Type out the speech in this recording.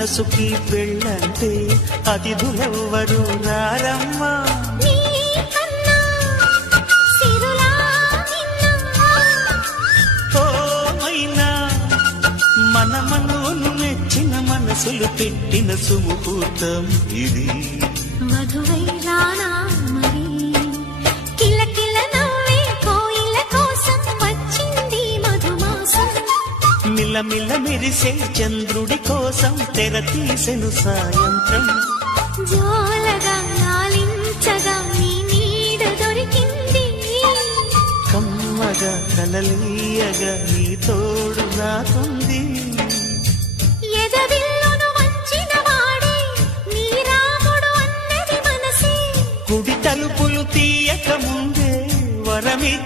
మనసుకి పెళ్ళంటే అతిథులెవ్వరు రారమ్మా. మన మనోను మెచ్చిన మనసులు పెట్టిన సుముహూర్తం ఇది. మధువై రానా మరి కిలకిల నవ్వే కోయిల కోసం వచ్చింది మధుమాసం. మిలమిల మెరిసే చంద్రుడి కోసం తెర తీసెను సాయంత్రం. జోలగా లాలించగా నీ నీడ దొరికింది. కమ్మగా కలలీయగా నీ తోడు నాకుంది. ఎదవిల్లును వంచిన వాడే నీ రాముడు అన్నది మనసే. కుడి తలుపులు తీయక ముందే వరమి